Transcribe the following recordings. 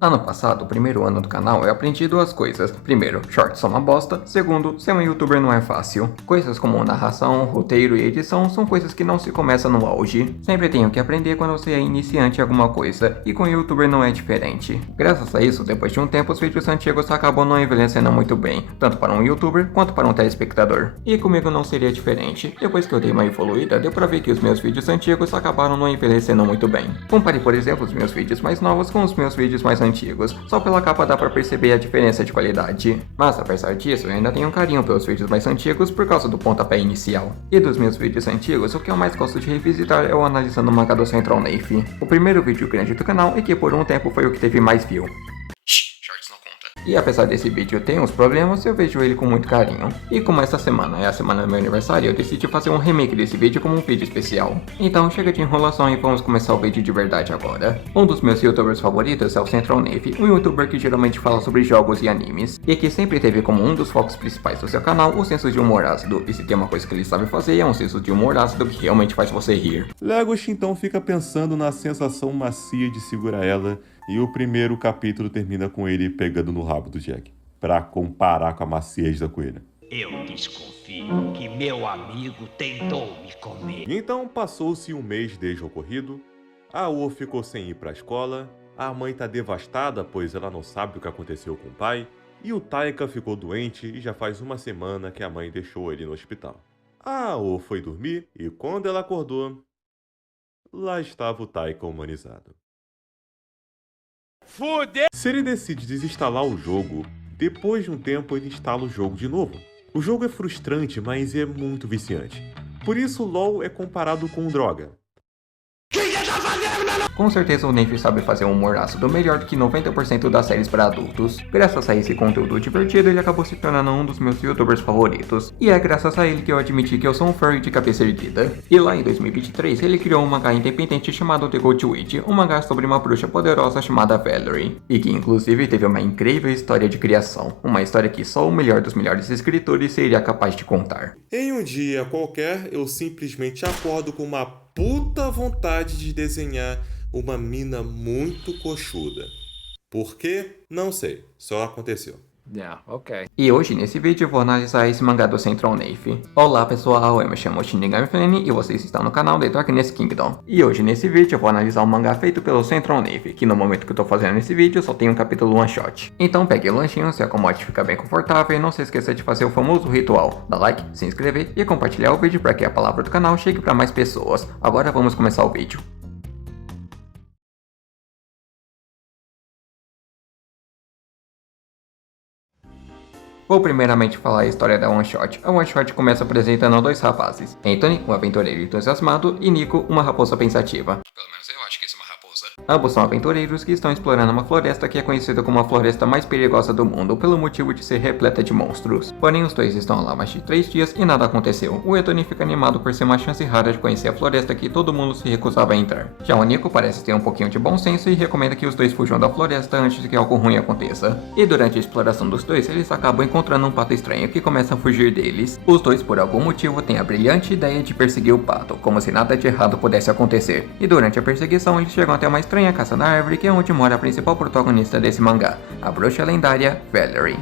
Ano passado, o primeiro ano do canal, eu aprendi duas coisas. Primeiro, shorts são uma bosta. Segundo, ser um youtuber não é fácil. Coisas como narração, roteiro e edição são coisas que não se começa no auge. Sempre tenho que aprender quando você é iniciante em alguma coisa, e com o youtuber não é diferente. Graças a isso, depois de um tempo, os vídeos antigos acabam não envelhecendo muito bem, tanto para um youtuber quanto para um telespectador. E comigo não seria diferente. Depois que eu dei uma evoluída, deu pra ver que os meus vídeos antigos acabaram não envelhecendo muito bem. Compare, por exemplo, os meus vídeos mais novos com os meus vídeos mais antigos. Só pela capa dá pra perceber a diferença de qualidade. Mas apesar disso, eu ainda tenho um carinho pelos vídeos mais antigos por causa do pontapé inicial. E dos meus vídeos antigos, o que eu mais gosto de revisitar é o analisando o mangá do Central Navy. O primeiro vídeo grande do canal e que por um tempo foi o que teve mais view. E apesar desse vídeo ter uns problemas, eu vejo ele com muito carinho. E como essa semana é a semana do meu aniversário, eu decidi fazer um remake desse vídeo como um vídeo especial. Então chega de enrolação e vamos começar o vídeo de verdade agora. Um dos meus youtubers favoritos é o Central Navy, um youtuber que geralmente fala sobre jogos e animes, e que sempre teve como um dos focos principais do seu canal o senso de humor ácido, e se tem uma coisa que ele sabe fazer é um senso de humor ácido que realmente faz você rir. Legoshi então fica pensando na sensação macia de segurar ela, e o primeiro capítulo termina com ele pegando no rabo do Jack, pra comparar com a maciez da coelha. Eu desconfio que meu amigo tentou me comer. Então passou-se um mês desde o ocorrido, a O ficou sem ir pra escola, a mãe tá devastada pois ela não sabe o que aconteceu com o pai, e o Taika ficou doente e já faz uma semana que a mãe deixou ele no hospital. A O foi dormir e quando ela acordou, lá estava o Taika humanizado. Fudeu! Se ele decide desinstalar o jogo, depois de um tempo ele instala o jogo de novo. O jogo é frustrante, mas é muito viciante. Por isso o LoL é comparado com droga. Com certeza o Navy sabe fazer um humor ácido melhor do que 90% das séries para adultos. Graças a esse conteúdo divertido, ele acabou se tornando um dos meus youtubers favoritos. E é graças a ele que eu admiti que eu sou um furry de cabeça erguida. E lá em 2023, ele criou um mangá independente chamado The Goat Witch, um mangá sobre uma bruxa poderosa chamada Valerie. E que inclusive teve uma incrível história de criação. Uma história que só o melhor dos melhores escritores seria capaz de contar. Em um dia qualquer, eu simplesmente acordo com uma puta vontade de desenhar uma mina muito coxuda. Por quê? Não sei, só aconteceu. Ok. E hoje nesse vídeo eu vou analisar esse mangá do Central Navy. Olá pessoal, eu me chamo Shinigami Flame e vocês estão no canal The Darkness Kingdom. E hoje nesse vídeo eu vou analisar um mangá feito pelo Central Navy, que no momento que eu tô fazendo esse vídeo só tem um capítulo one shot. Então pegue o lanchinho, se acomode, fica bem confortável e não se esqueça de fazer o famoso ritual, dar like, se inscrever e compartilhar o vídeo para que a palavra do canal chegue para mais pessoas. Agora vamos começar o vídeo. Vou primeiramente falar a história da One Shot. A One Shot começa apresentando dois rapazes, Anthony, um aventureiro entusiasmado, e Nico, uma raposa pensativa. Pelo menos eu acho que esse é uma raposa. Ambos são aventureiros que estão explorando uma floresta que é conhecida como a floresta mais perigosa do mundo, pelo motivo de ser repleta de monstros. Porém, os dois estão lá há mais de 3 dias e nada aconteceu. O Anthony fica animado por ser uma chance rara de conhecer a floresta que todo mundo se recusava a entrar. Já o Nico parece ter um pouquinho de bom senso e recomenda que os dois fujam da floresta antes de que algo ruim aconteça. E durante a exploração dos dois, eles acabam encontrando um pato estranho que começa a fugir deles. Os dois, por algum motivo, têm a brilhante ideia de perseguir o pato, como se nada de errado pudesse acontecer. E durante a perseguição, eles chegam até uma estranha caça na árvore, que é onde mora a principal protagonista desse mangá, a bruxa lendária Valerie.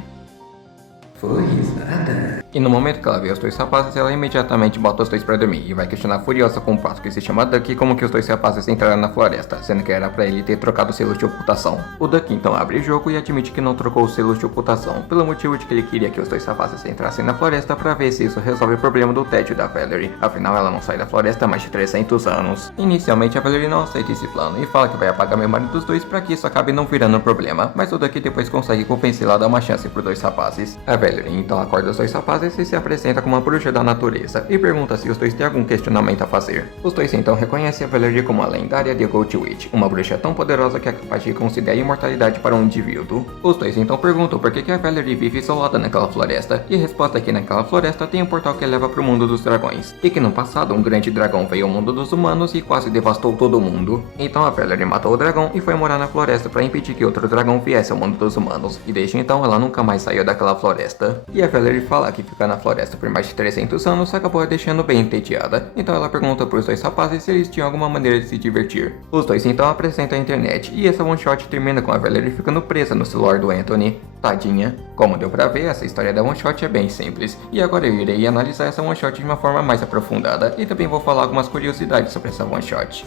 Foi nada. E no momento que ela vê os dois rapazes, ela imediatamente bota os dois pra dormir e vai questionar furiosa com o pato que se chama Duck como que os dois rapazes entraram na floresta, sendo que era pra ele ter trocado os selos de ocultação. O Duck então abre o jogo e admite que não trocou os selos de ocultação, pelo motivo de que ele queria que os dois rapazes entrassem na floresta pra ver se isso resolve o problema do tédio da Valerie, afinal ela não sai da floresta há mais de 300 anos. Inicialmente a Valerie não aceita esse plano e fala que vai apagar a memória dos dois pra que isso acabe não virando um problema, mas o Duck depois consegue convencê-la a dar uma chance por dois rapazes. A Valerie então acorda os dois rapazes e se apresenta como uma bruxa da natureza e pergunta se os dois têm algum questionamento a fazer. Os dois então reconhecem a Valerie como a lendária The Goat Witch, uma bruxa tão poderosa que é capaz de conceder a imortalidade para um indivíduo. Os dois então perguntam por que a Valerie vive isolada naquela floresta, e a resposta é que naquela floresta tem um portal que leva para o mundo dos dragões, e que no passado um grande dragão veio ao mundo dos humanos e quase devastou todo mundo. Então a Valerie matou o dragão e foi morar na floresta para impedir que outro dragão viesse ao mundo dos humanos, e desde então ela nunca mais saiu daquela floresta. E a Valerie fala que ficar na floresta por mais de 300 anos acabou a deixando bem entediada, então ela pergunta para os dois rapazes se eles tinham alguma maneira de se divertir. Os dois então apresentam a internet, e essa one shot termina com a Valerie ficando presa no celular do Anthony. Tadinha. Como deu pra ver, essa história da one shot é bem simples, e agora eu irei analisar essa one shot de uma forma mais aprofundada, e também vou falar algumas curiosidades sobre essa one shot.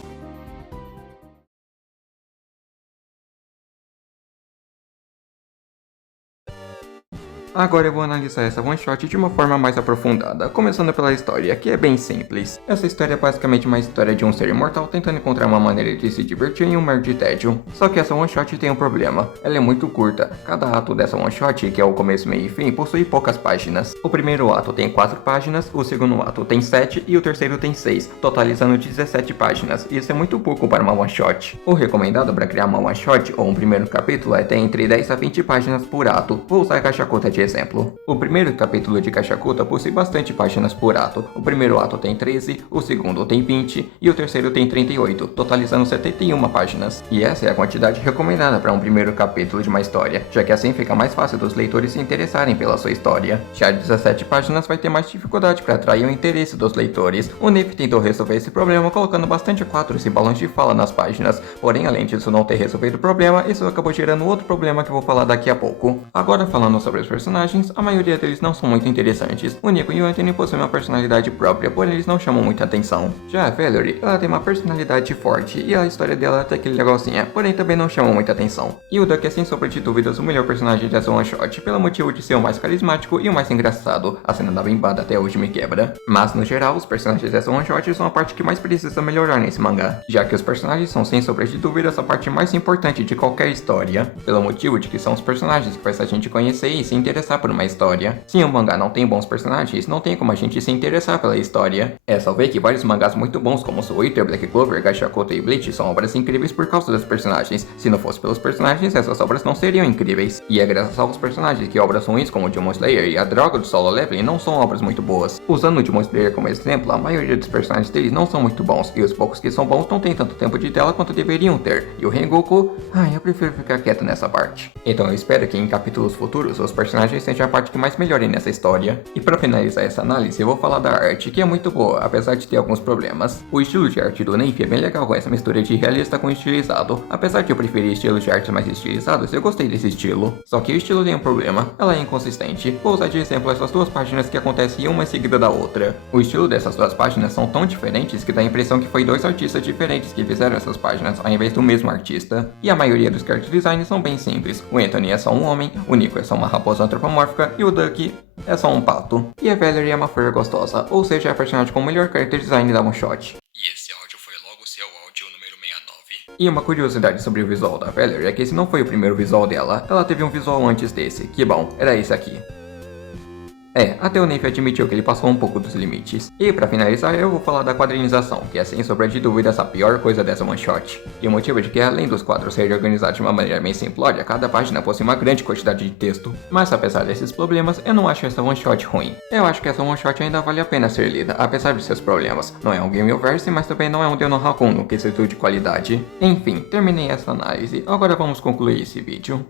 Agora eu vou analisar essa one shot de uma forma mais aprofundada, começando pela história, que é bem simples. Essa história é basicamente uma história de um ser imortal tentando encontrar uma maneira de se divertir em um mar de tédio. Só que essa one shot tem um problema, ela é muito curta. Cada ato dessa one shot, que é o começo, meio e fim, possui poucas páginas. O primeiro ato tem 4 páginas, o segundo ato tem 7 e o terceiro tem 6, totalizando 17 páginas. Isso é muito pouco para uma one shot. O recomendado para criar uma one shot ou um primeiro capítulo é ter entre 10 a 20 páginas por ato. Vou usar a Caixa-Curta de exemplo. O primeiro capítulo de Caixa-Curta possui bastante páginas por ato. O primeiro ato tem 13, o segundo tem 20 e o terceiro tem 38, totalizando 71 páginas. E essa é a quantidade recomendada para um primeiro capítulo de uma história, já que assim fica mais fácil dos leitores se interessarem pela sua história. Já 17 páginas vai ter mais dificuldade para atrair o interesse dos leitores. O Nif tentou resolver esse problema colocando bastante quadros e balões de fala nas páginas, porém além disso não ter resolvido o problema, isso acabou gerando outro problema que eu vou falar daqui a pouco. Agora falando sobre os personagens, a maioria deles não são muito interessantes. O Nico e o Anthony possuem uma personalidade própria, porém eles não chamam muita atenção. Já a Valerie, ela tem uma personalidade forte e a história dela é até que legalzinha, porém também não chamam muita atenção. E o Duck é sem sombra de dúvidas o melhor personagem dessa one shot, pelo motivo de ser o mais carismático e o mais engraçado. A cena da bimbada até hoje me quebra. Mas no geral, os personagens dessa one shot são a parte que mais precisa melhorar nesse mangá, já que os personagens são sem sombra de dúvidas a parte mais importante de qualquer história, pelo motivo de que são os personagens que faz a gente conhecer e se interessar por uma história. Se um mangá não tem bons personagens, não tem como a gente se interessar pela história. É só ver que vários mangás muito bons como Soul Eater, Black Clover, Caixa-Curta e Bleach são obras incríveis por causa dos personagens. Se não fosse pelos personagens, essas obras não seriam incríveis. E é graças aos personagens que obras ruins como Demon Slayer e a droga do Solo Leveling não são obras muito boas. Usando o Demon Slayer como exemplo, a maioria dos personagens deles não são muito bons, e os poucos que são bons não têm tanto tempo de tela quanto deveriam ter. E o Rengoku, eu prefiro ficar quieto nessa parte. Então eu espero que em capítulos futuros os personagens sejam a parte que mais melhore nessa história. E para finalizar essa análise, eu vou falar da arte, que é muito boa, apesar de ter alguns problemas. O estilo de arte do Nef é bem legal com essa mistura de realista com estilizado. Apesar de eu preferir estilos de arte mais estilizados, eu gostei desse estilo. Só que o estilo tem um problema, ela é inconsistente. Vou usar de exemplo essas duas páginas que acontecem uma em seguida da outra. O estilo dessas duas páginas são tão diferentes que dá a impressão que foi dois artistas diferentes que fizeram essas páginas, ao invés do mesmo artista. E a maioria dos character designs são bem simples. O Anthony é só um homem, o Nico é só uma raposa antropomórfica e o Duck é só um pato. E a Valerie é uma flor gostosa, ou seja, é a personagem com o melhor character design da one shot. E esse áudio foi logo seu áudio número 69. E uma curiosidade sobre o visual da Valerie é que esse não foi o primeiro visual dela, ela teve um visual antes desse, que bom, era esse aqui. Até o Nef admitiu que ele passou um pouco dos limites. E pra finalizar, eu vou falar da quadrinização, que é sem sombra de dúvidas a pior coisa dessa one shot. E o motivo é de que além dos quadros serem organizados de uma maneira bem simplória, cada página possui uma grande quantidade de texto. Mas apesar desses problemas, eu não acho essa one shot ruim. Eu acho que essa one shot ainda vale a pena ser lida, apesar de seus problemas. Não é um Gameoverse, mas também não é um Deno Hakun no quesito de qualidade. Enfim, terminei essa análise, agora vamos concluir esse vídeo.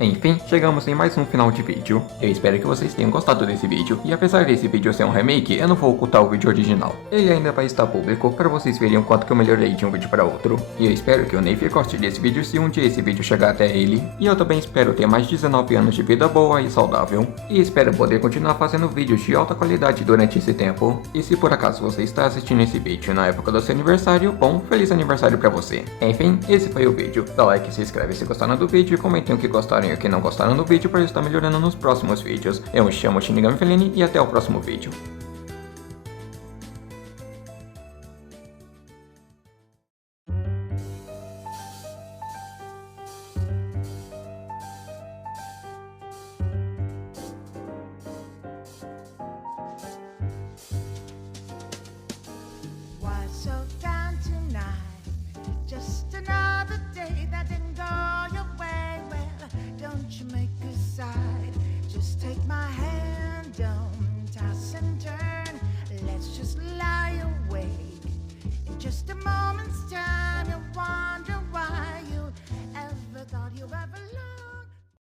Enfim, chegamos em mais um final de vídeo. Eu espero que vocês tenham gostado desse vídeo, e apesar desse vídeo ser um remake, eu não vou ocultar o vídeo original. Ele ainda vai estar público para vocês verem o quanto que eu melhorei de um vídeo para outro. E eu espero que o Nef goste desse vídeo se um dia esse vídeo chegar até ele. E eu também espero ter mais 19 anos de vida boa e saudável. E espero poder continuar fazendo vídeos de alta qualidade durante esse tempo. E se por acaso você está assistindo esse vídeo na época do seu aniversário, bom, feliz aniversário para você. Enfim, esse foi o vídeo. Dá like, se inscreve se gostaram do vídeo e comentem o que gostaram e o que não gostaram do vídeo para eu estar melhorando nos próximos vídeos. Eu me chamo Shinigami Feline e até o próximo vídeo.